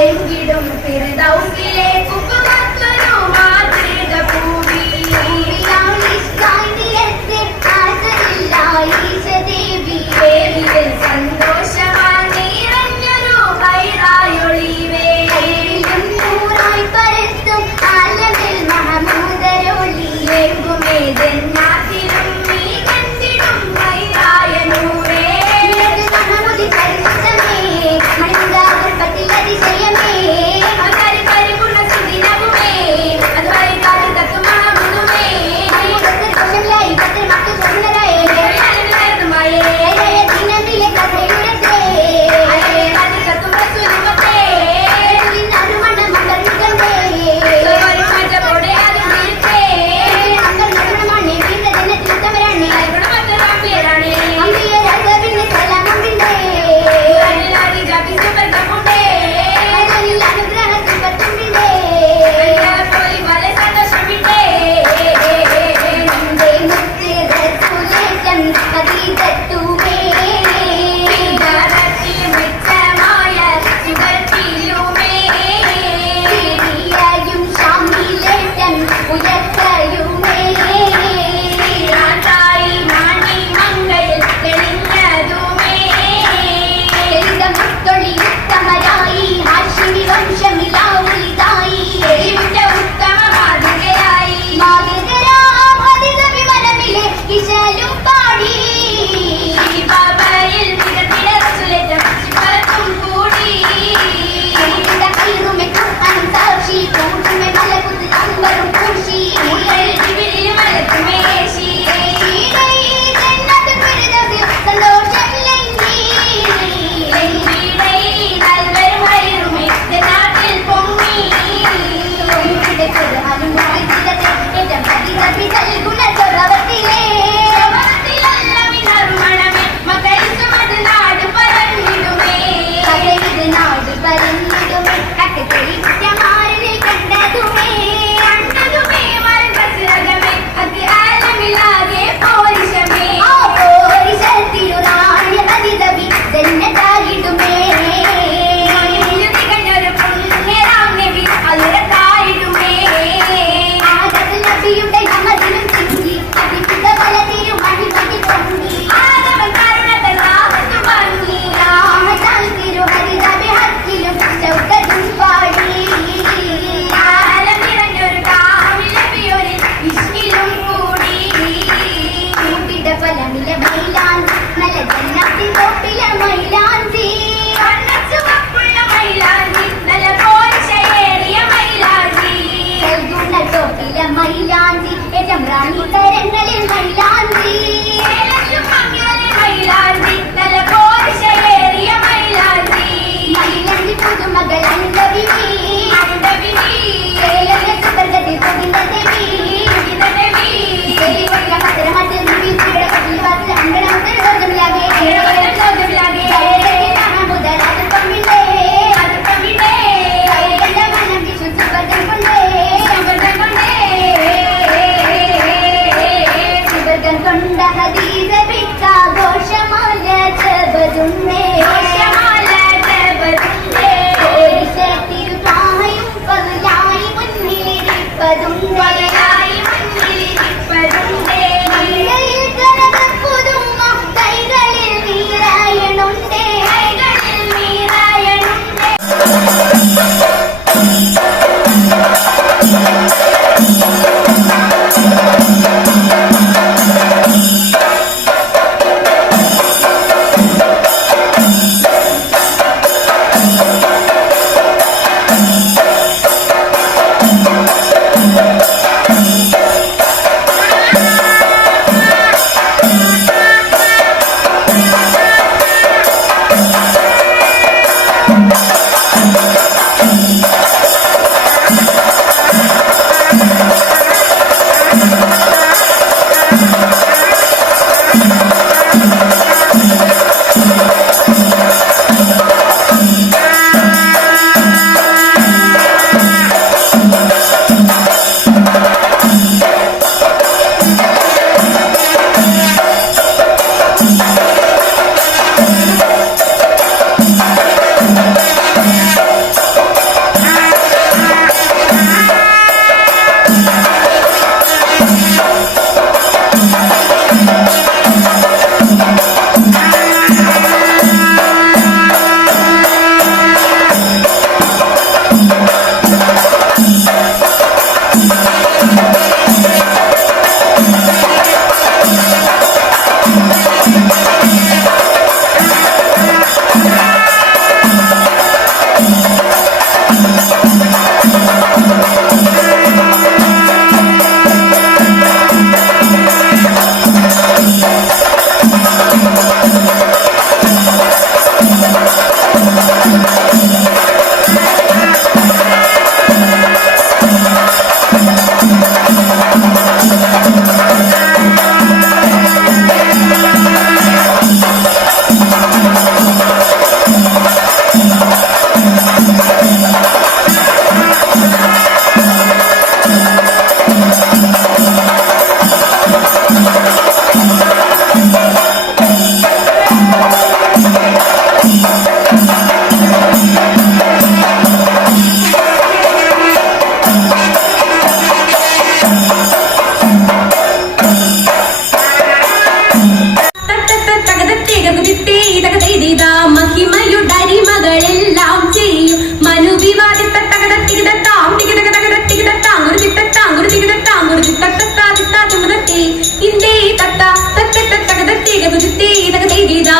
എങ്കിലും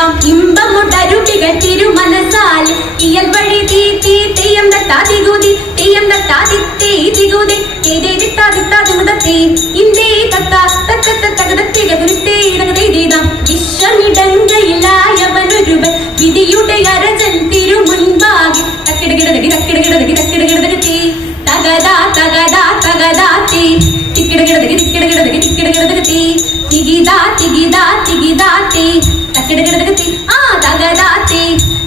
നാം ഇമ്പമുട്ടരുട്ടികൾ തിരുമനസാലെ ഇയൽ വഴി തീ തീ തെയ്യം തട്ടാതികൂതി തെയ്യം തട്ടാതിത്തേ തികൂതി തേതേതിത്താതിത്താതിമുതത്തേ ഇന്ദേ തത്താ തത്തത്ത തകതത്തികതുരുത്തേ ഇടകതേതാം വിശ്വമിടങ്കയിലായവനൊരുവൻ വിധിയുടെ അരജൻ തിരുമുൻപാകെ തക്കിടകിടതകി തക്കിടകിടതകി തക്കിടകിടതകി തകതാ തകതാ തകതാ തേ തിക്കിടകിടതകി തിക്കിടകിടതകി തിക്കിടകിടതകി തികിതാ തികിതാ തികിതാ തേ തക്കിടകിടതകി ആ തകതാ തേ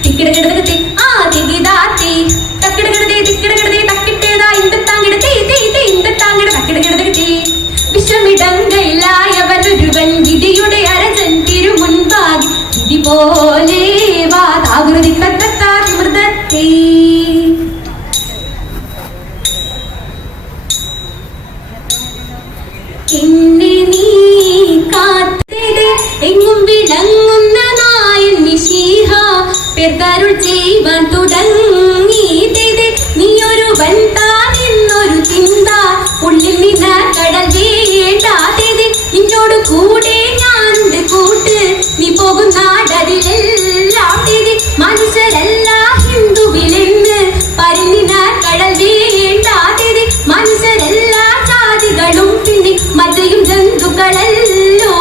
തിക്കിടകിടതകി ആ തികിതാ തേ തക്കിടകിടതേ തിക്കിടകിടതേ തക്കിട്ടേതാ ഇന്തത്താങ്കിടതേ തേ തേ ഇന്തത്താങ്കിട തക്കിടകിടതകി വിശ്വമിടങ്കയിലായവനൊരുവൻ വിധിയുടെ അരജൻ തിരുമുൻപാകെ വിധി പോലെ വാ താകൃതി തത്തത്താതിമൃതത്തേ. എന്നെ നീ കാത്തത് എങ്ങും വിളങ്ങുന്ന നായൻ മിശിഹ പേർക്കരുൾ ചെയ്യുവാൻ തുടങ്ങിയത് നീയൊരുവൻ താൻ എന്നൊരു ചിന്ത ഉള്ളിൽ നിന്ന് കടൽ വേണ്ടാത്തത് നിന്നോട് കൂടെ ഞാനുണ്ട് കൂട്ട് നീ പോകും നാടതിലെല്ലാം മനുഷ്യരല്ല ഹിന്ദുവിലെന്ന് പരിണിന കടൽ വേണ്ടാത്തത് മനുഷ്യരെല്ലാ ജാതികളും പിന്നെ മറ്റയും ജന്തുക്കളല്ലോ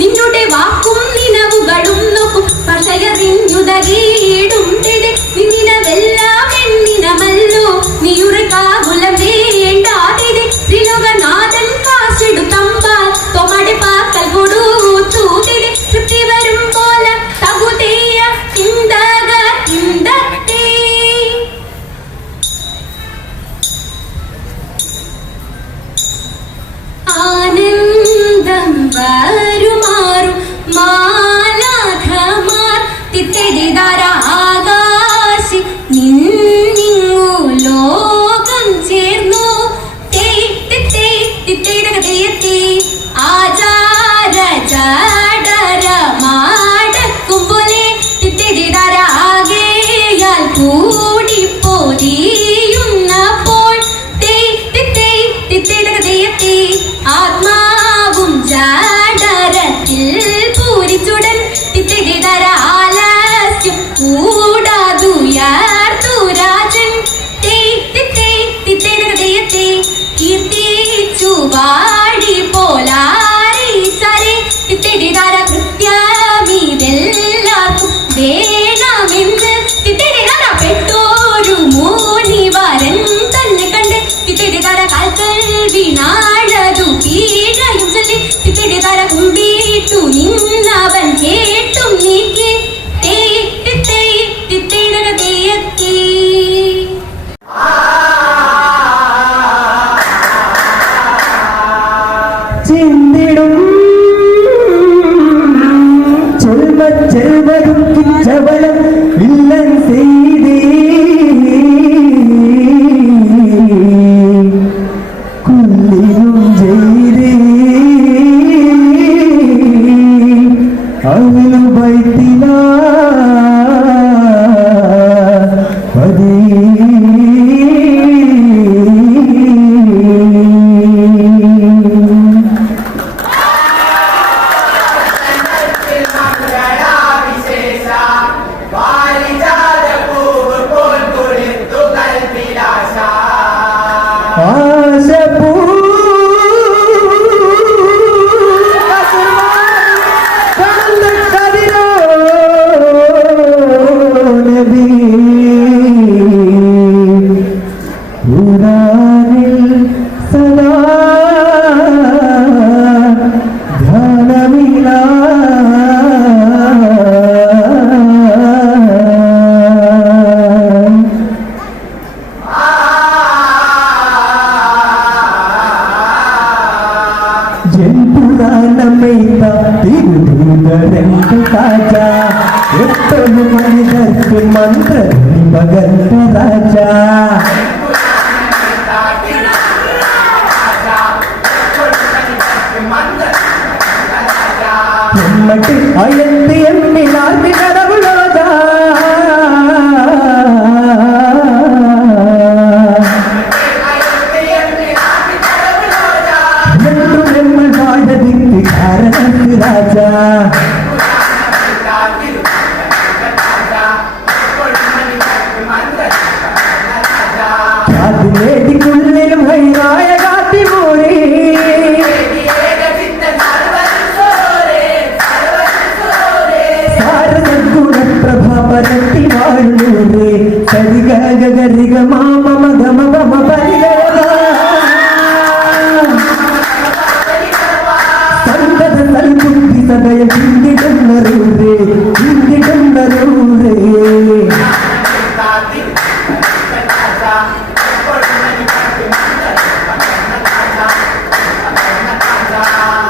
നിന്നുടെ വാക്കും നിലവുകളും നോക്കും പക്ഷയറിഞ്ഞുതകീടും നിന്നിനവെല്ലാം എന്നിനമല്ലോ നീയുറക്കാകുലം വേണ്ടാതെ ത്രിലോകനാഥൻ കാശെടുത്തമ്പാൽ തൊമടെ പാക്കൽ കൊടുത്തു തൃപ്തി വരും പോലെ തകുതേയ ചിന്തക ചിന്തത്തെ. ആനന്ദം വരുമാറും മാലാഖമാർ തിത്തെഴുതാര ആകാശി നിന്നിങ്ങു ലോകം ചേർന്നു തിത്തെഴുതകതയെത്തി ആചാര ജാടര മാടക്കും പോലെ തിത്തെഴുതാര ആകെയാൽ കൂടി പോരിയുന്നപ്പോൾ തിത്തെഴുതകതയെത്തി ആത്മാവും ജാടരത്തിൽ പൂരിച്ചുടൻ തിത്തെഴുതാര ആലസ്യം കൂടാതുയാർത്തു രാജൻ തിത്തെഴുതകതയെത്തി കീർത്തിച്ചു വാടി പോലാരിച്ചരെ തിത്തെഴുതാര കൃത്യമിതെല്ലാവർക്കും വേണമെന്ന് തിത്തെഴുതാര പെട്ടോരു മൂനിവരൻ തന്നെ കണ്ട് തിത്തെഴുതാര കാൽക്കൽ വീണാഴതു പീഴയും ചൊല്ലി തിത്തെഴുതാര കുമ്പിട്ടു നിന്നവൻ കേട്ടും നീക്കി തിത്തെഴുതകതയെത്തി. ചിന്തിടും ചെൽവതും കിച്ചവലം ഇല്ലൻ ചെയ്തേ കുല്ലിനും ചെയ്തേ അവനും വൈത്തിന പതി मंत्र भगत राजा अयंती अम्मी कड़वलोजा राजा സരിഗ മാമ മഗമ ഗമ പരിഗമ സന്തത സൽബുദ്ധി സദയം ചിന്തിടുന്നരൂരേ ചിന്തിടുന്നരൂരേ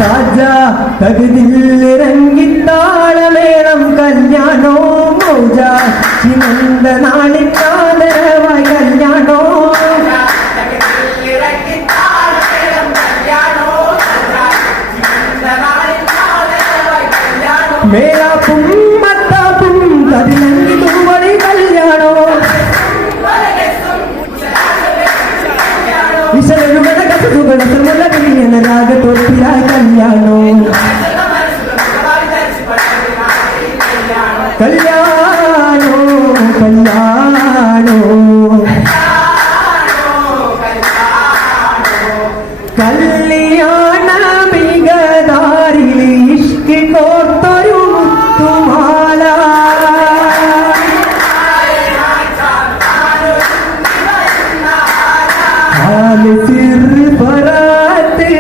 താജ തകതിലിറങ്ങിത്താളമേളം കല്യാണോ മൗജ ചിനന്ദ നാളിക്കാതരവായി കല്യാണോ മേലാപ്പും മത്താപ്പും കതിലങ്ങി തൂവടി കല്യാണോ വിശലുകള കസുകള മുലവിളിയന രാഗത്തോപ്പിലായി കല്യാണോ കല്യാണോ കല്യാണോ കല്യാണ മികതാരിൽ ഇഷ്കി കോർത്തൊരു മുത്തുമാല സിർ പറാത്തെ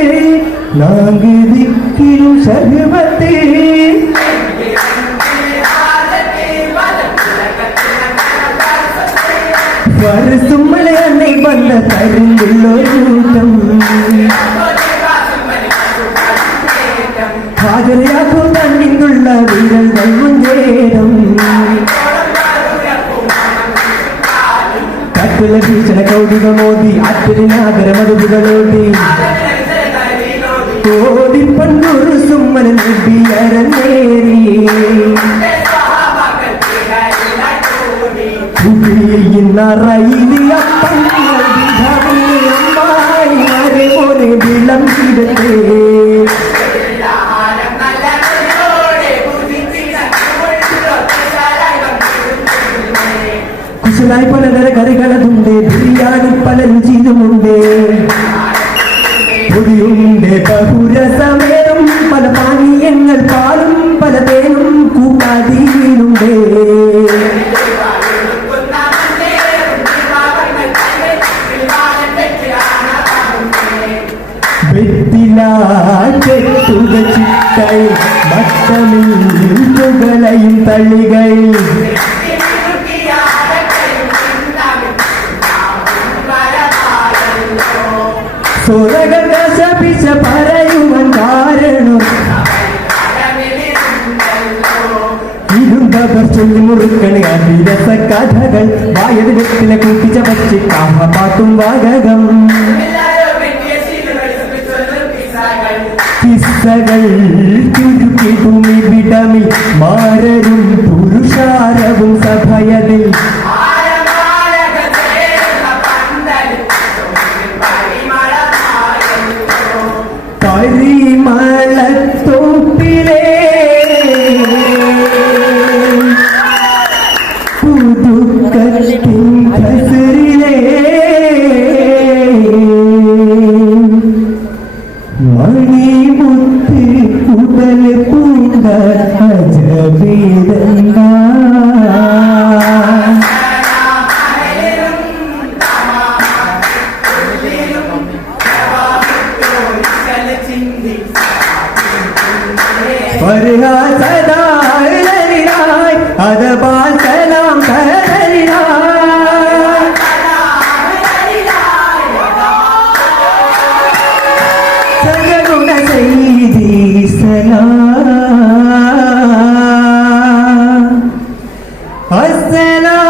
നാങ്ക് ദിക്കിലും ശർവത്തെ വരസുമ്മലെ അന്നൈ വന്ന തരുന്നുള്ളൊരുത്തം ഹാജരയാക്കും തന്നിന്നുള്ള വീരങ്ങൾ മുന്നേരം കത്തുല ഭീഷണ കൗതുക മോദി അത്തിരിനാഗര മധുകളോടി കോടി പണ്ടൂർ സുമ്മന നബിയരന്നേരി വിളംബിടത്തേ കുശലായി പലതര കറികളതുണ്ട് ബിരിയാണി പല രുചിയുമുണ്ട് പൊടിയുണ്ട് ബഹുരസമേറും പല പാനീയങ്ങൾ പാലും പല തേനും കൂട്ടാതിയിലുണ്ട് വെറ്റിലാട്ടുക ചിട്ടൈ മട്ടമിൽ തുകളയും തള്ളികൾ സ്വരകശപിച്ച പറയുവാൻ കാരണം ഇരുമ്പവർ ചൊല്ലി മുറുക്കണ് അതിരസ കഥകൾ വായതിലെ കൂട്ടിച്ച പച്ചി കാഹപാത്തും വാഗകം കിസ്സകൾ ചുരുക്കി ഭൂമി വിടമിൽ മാരരും പുരുഷാരവും സഭയതിൽ പരിമളത്തോപ്പിലെ പുതുക്കത്തിൻ കസരിലെ മണിമുത്ത് കുടൽ പൂണ്ട അജബീരങ്ങ സദായി അദബാൽ സലാം സജഗുണ സൈദി സലാം അസ്സലാം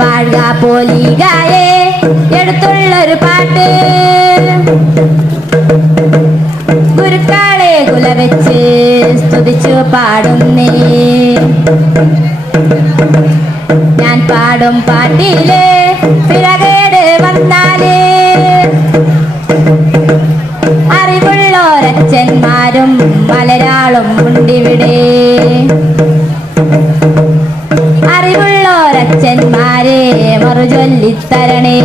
വാഴ്ക പോലികായെ എടുത്തുള്ളൊരു പാട്ട് ഗുരുക്കളെ കുലവെച്ച് സ്തുതിച്ചു പാടുന്നേ ഞാൻ പാടും പാട്ടില് പിഴകേട് വന്നാലേ അറിവുള്ളോരച്ഛന്മാരും മലരാളും ഉണ്ടിവിടെ അറിവുള്ളോരച്ഛന്മാരെ മറുചൊല്ലിത്തരണേ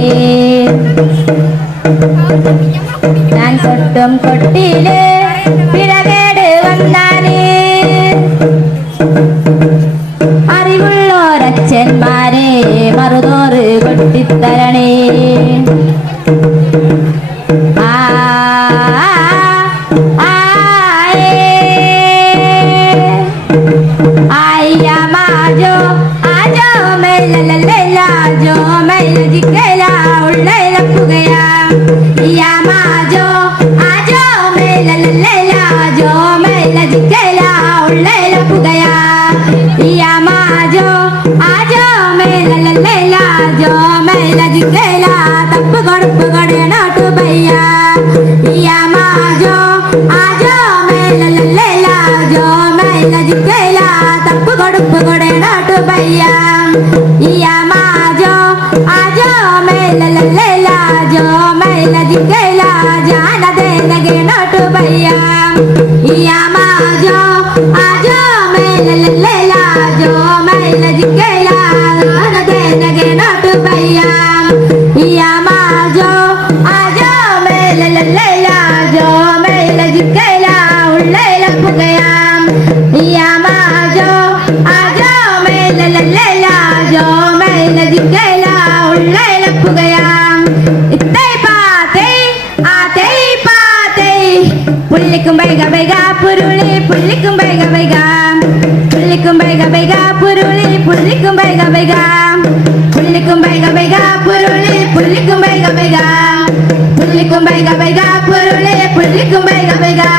ഞാൻ കൊട്ടും കൊട്ടിയില് പിഴകേട് വന്നാലേ അറിവുള്ളോരച്ഛന്മാരെ മറുതോറ് കൊട്ടിത്തരണേ ആ आजो आजो मैं ला जो मैं जिकेला उल्ले लग गया या माजो आजो मैं ला जो मैं जिकेला उल्ले लग गया या माजो आजो मैं ला जो मैं जिकेला तप गड़े नोट भैया या माजो आजो मैं ला जो मैं जिकेला तप गड़े नोट भैया या माजो आजो मैं ला जो मैं जिकेला जान दे लगे नोट भैया या माजो आजो मैं ला जो मैं जिकेला जान दे लगे नोट भैया या माजो आजो मैं ला जो मैं जिकेला उल्ले लग गया या माजो आजो मैं ला जो मैं जिकेला उल्ले लग गया इतने पाते आते पाते पुल्लिकुम बैगा बैगा पुरुली पुल्लिकुम बैगा बैगा पुल्लिकुम बैगा बैगा पुरुली पुल्लिकुम बैगा बैगा पुल्लिकुम बैगा बैगा पुरुली पुल्लिकुम बैगा बैगा पुल्लिकुम बैगा बैगा पुरुली पुल्लिकुम बैगा बैगा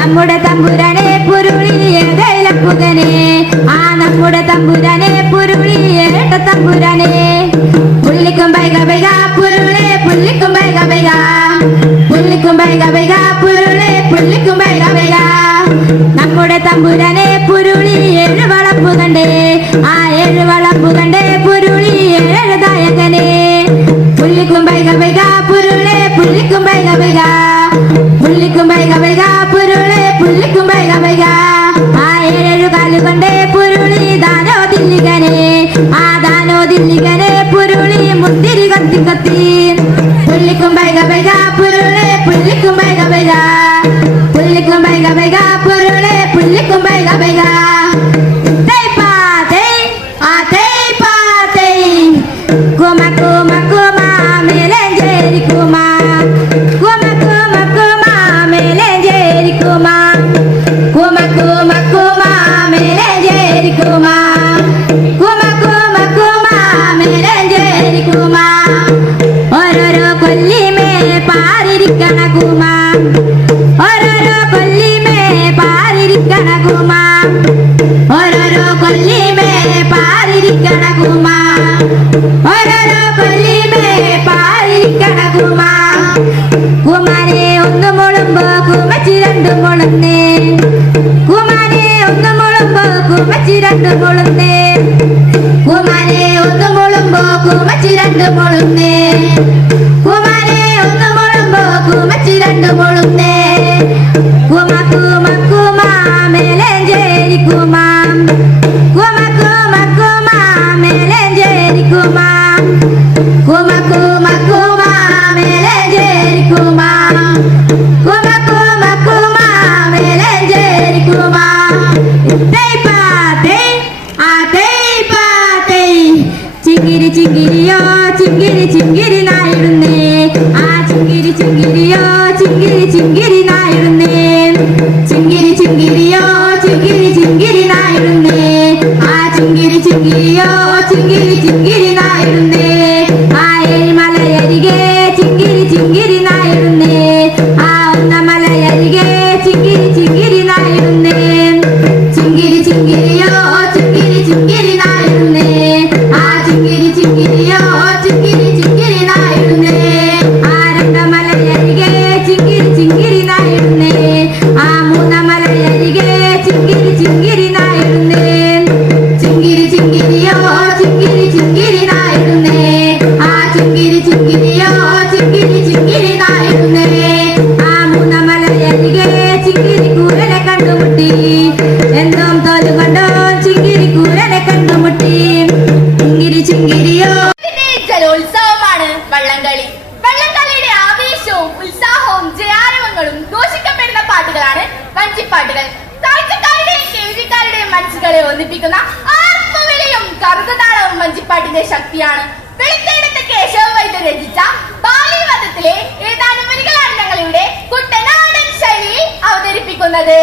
നമ്മുടെ തമ്പുരാനെ പുരുളി ഏതൈലപ്പുകനെ ആ നമ്മുടെ തമ്പുരാനെ പുരുളി ഏട്ട തമ്പുരാനെ പുള്ളിക്കും ബൈഗ ബൈഗ പുരുളെ പുള്ളിക്കും ബൈഗ ബൈഗ പുള്ളിക്കും ബൈഗ ബൈഗ പുരുളെ പുള്ളിക്കും ബൈഗ ബൈഗ നമ്മുടെ തമ്പുരാനെ പുരുളി ഏഴ് വളപ്പു കണ്ടേ ആ ഏഴ് വളപ്പു കണ്ടേ പുരുളി ഏഴതായകനെ പുള്ളിക്കും ബൈഗ ബൈഗ പുരുളെ പുള്ളിക്കും ബൈഗ ബൈഗ പുള്ളിക്കും ബൈഗ ബൈഗ പുരുളെ പുള്ളിക്കും ബൈഗ ബൈഗ ആ ഏഴു കാലുകൊണ്ടേ പുരുളി ദാനോ ദില്ലികനെ ആ ദാനോ ദില്ലികനെ പുരുളി മുന്തിരി കത്തി കത്തി പുള്ളിക്കും ബൈഗ ബൈഗ പുരുളെ പുള്ളിക്കും ബൈഗ ബൈഗ പുള്ളിക്കും ബൈഗ ബൈഗ പുരുളെ പുള്ളിക്കും ബൈഗ ബൈഗ കുമ കുമ കുമ മേലേഞ്ചേരി കുമ കുമ കുമ കുമ മേലേഞ്ചേരി കുമ കുമ കുമ കുമ മേലേഞ്ചേരി കുമ കുമ കുമ കുമ മേലേഞ്ചേരി കുമ ഓരോരോ കൊല്ലിമേ പാരിരിക്കണ കുമ ഓരോരോ കൊല്ലിമേ പാരിരിക്കണ കുമ ഓരോരോ കൊല്ലിമേ പാരിരിക്കണ കുമ ഓരോരോ കൊല്ലിമേ പാരിരിക്കണ കുമ കുമാരെ ഒന്ന് മുളുമ്പോ കുമച്ചി രണ്ട് മുളുന്നേ കുമാരെ ഒന്ന് മുളുമ്പോ കുമച്ചി രണ്ട് മുളുന്നേ കുമാരെ ഒന്ന് മുളുമ്പോ കുമച്ചി രണ്ട് മുളുന്നേ കുമാരെ ഒന്ന് മുളുമ്പോ കുമച്ചി രണ്ട് മുളുന്നേ കുമ കുമ കുമ മേലേഞ്ചേരി കുമ കുമ കുമ കുമ മേലേഞ്ചേരി കുമ കുമ കുമ കുമ മേലേഞ്ചേരി കുമ കുമ കുമ കുമ മേലേഞ്ചേരി കുമ ഇത്തൈ പാത്തൈ ആതൈ പാത്തൈ ചിങ്കിരി ചിങ്കിരിയോ ചിങ്കിരി ചിങ്കിരി നായിടുന്നേ ആ ചിങ്കിരി ചിങ്കിരിയോ ചിങ്കിരി ചിങ്കിരി നായിടുന്നേ ചിങ്കിരി ചിങ്കിരിയോ ചിങ്കിരി ചിങ്കിരി നായിടുന്നേ ആ ചിങ്കിരി ചിങ്കിരിയോ ചിങ്കിരി ചിങ്കിരി നായിടുന്നേ ആ ഏഴിമലയരികെ ചിങ്കിരി ചിങ്കിരി നായിടുന്നേ ആ ഒന്നമലയരികെ ചിങ്കിരി ചിങ്കിരി നായിടുന്നേ ചിങ്കിരി ചിങ്കിരിയോ ചിങ്കിരി ചിങ്കിരി നായിടുന്നേ പാട്ടിന്റെ ശക്തിയാണ്. വെളുത്തെടുത്ത് കേശവ വൈദ്യർ രചിച്ച ബാലിവധത്തിലെ ഏതാനും വരികളാണ് ഞങ്ങളിവിടെ കുട്ടനാടൻ ശൈലിയിൽ അവതരിപ്പിക്കുന്നത്.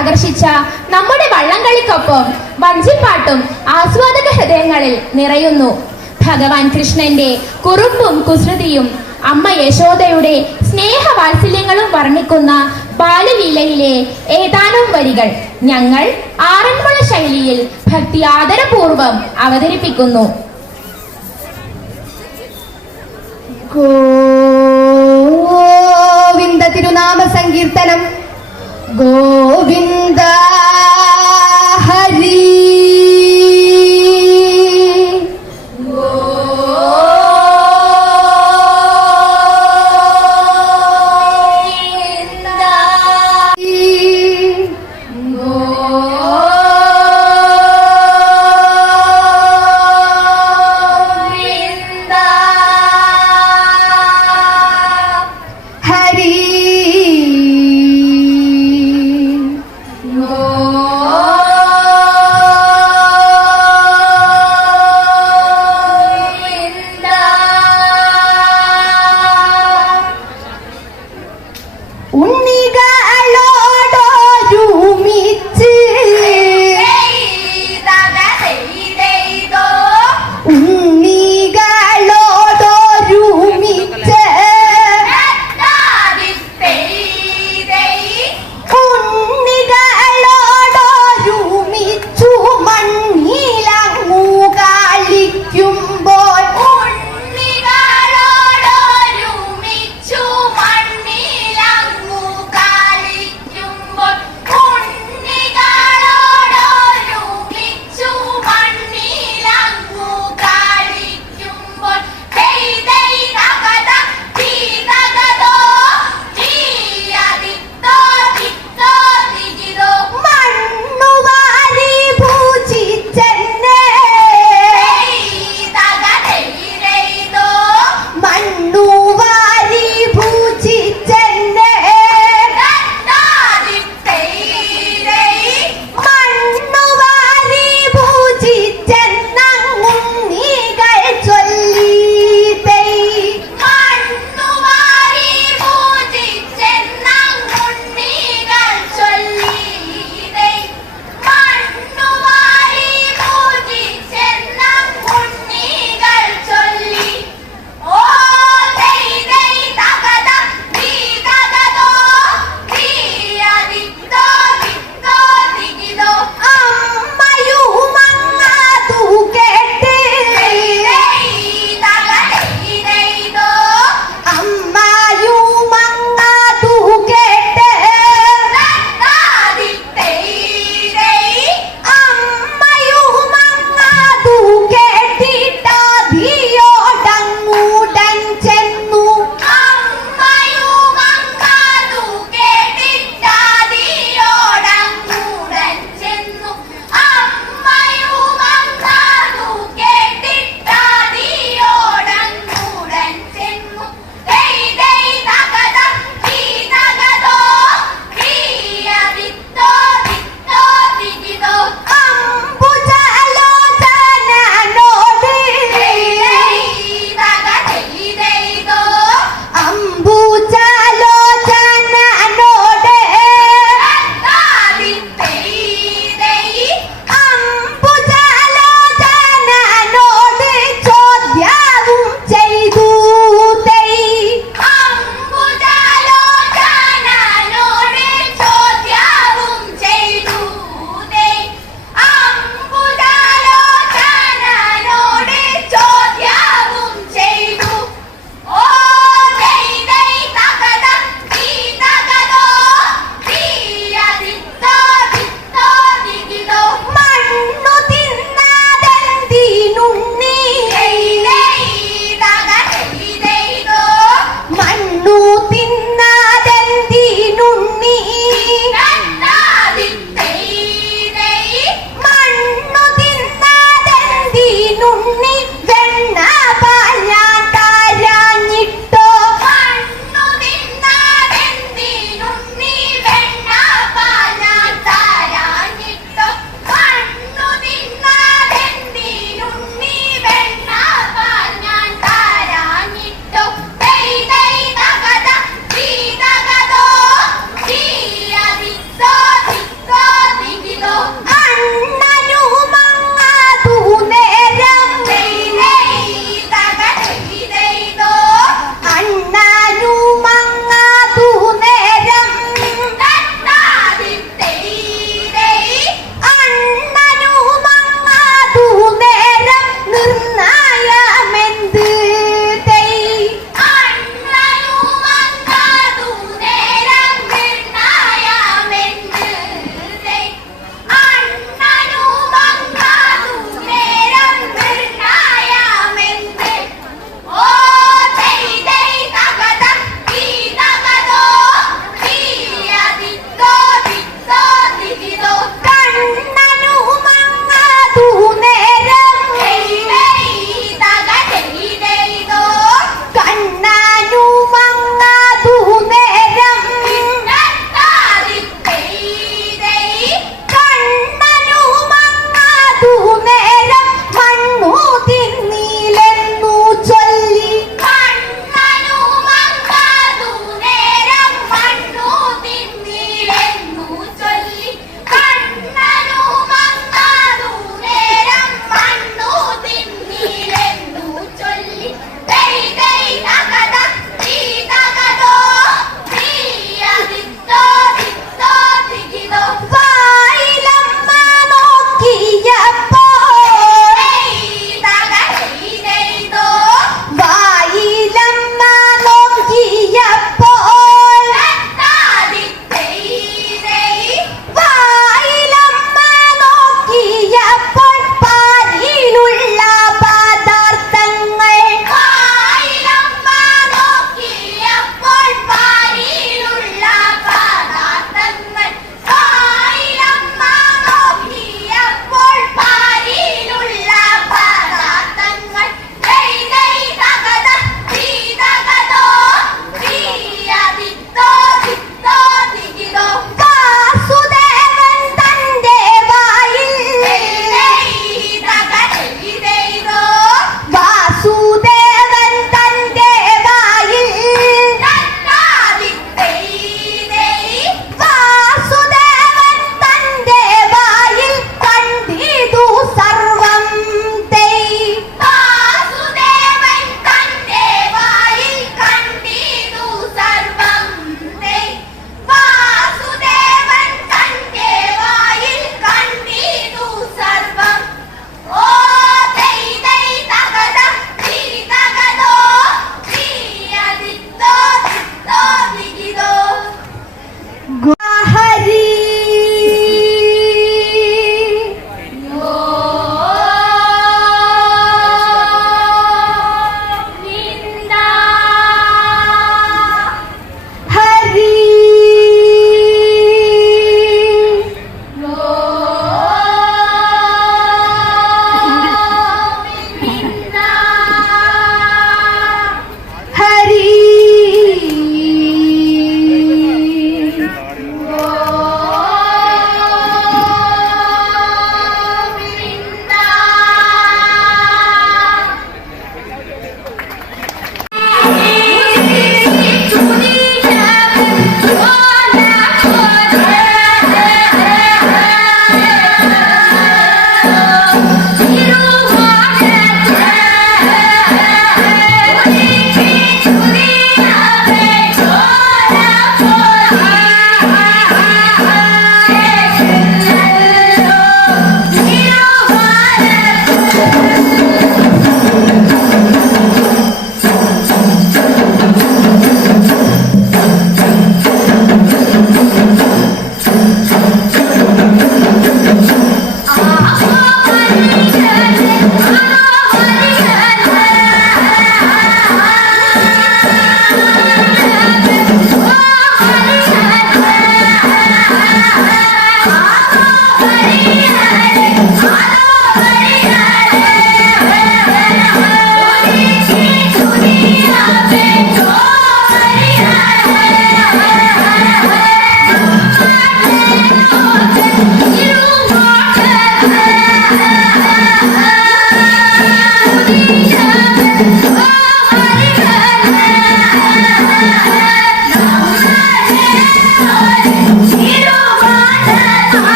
ആകർഷിച്ച നമ്മുടെ വള്ളംകളിക്കൊപ്പം വഞ്ചിപ്പാട്ടും ആസ്വാദക ഹൃദയങ്ങളിൽ നിറയുന്നു. ഭഗവാൻ കൃഷ്ണന്റെ കുറുമ്പും കുസൃതിയും അമ്മ യശോദയുടെ സ്നേഹവാത്സല്യങ്ങളും വർണ്ണിക്കുന്ന ബാലലീലയിലെ ഏതാനും വരികൾ ഞങ്ങൾ ആറന്മുള ശൈലിയിൽ ഭക്തി ആദരപൂർവം അവതരിപ്പിക്കുന്നു. ഗോവിന്ദ തിരുനാമ സങ്കീർത്തനം. ഗോവിന്ദ ഹരി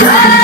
Yeah.